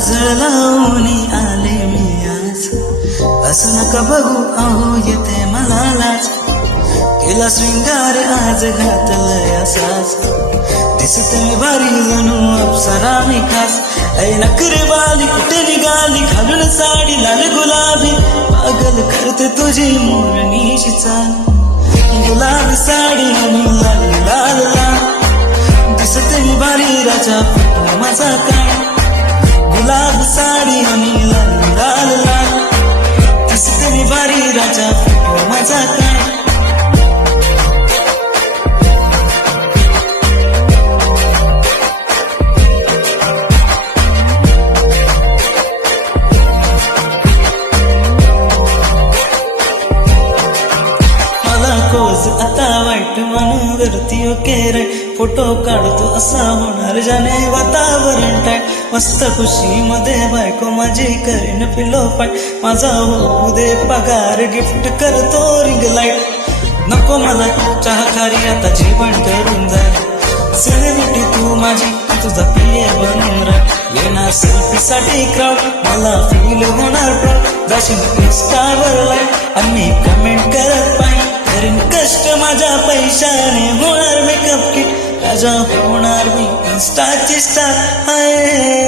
काजळ लावून आले मी आज, असं नका बघू अहो येते मला लाज, केला श्रृंगार आज घातलंय असाच, दिसते मी भारी जणू अप्सरा मी खास, ऐ नखरे बाली कुठे निघाली घालून साडी लाल गुलाबी, पागल करते तुझी मोरणीची चाल, गुलाबी साडी आणि लाल लाल लाल, दिसते मी भारी राजा फोटो माझा काय, गुलाबी साडी आणि लाल लाल लाल, दिसते मी भारी राजा फोटो माझा काय. आता वाईट म्हणून वरती ओके रे, फोटो काढतो असा होणार जाणे वातावरण टाय, मस्त खुशी मध्ये बायको माझी करीन पिलो पाट, माझा होऊ दे पगार गिफ्ट करतो रिंग लाईट, नको मला चहा खारी आता जीवन करून जाय, सेलिब्रिटी तू माझी तुझा पिये बनून राह, येणार सेल्फी साठी क्राऊड मला फील होणार प्राऊड, जाशील इंस्टावर लाईट आणि कमेंट करत पाहिजे, करीन कष्ट माझ्या पैशाने होणार मेकअप किट, राजा होणार मी इंस्टाची स्टार.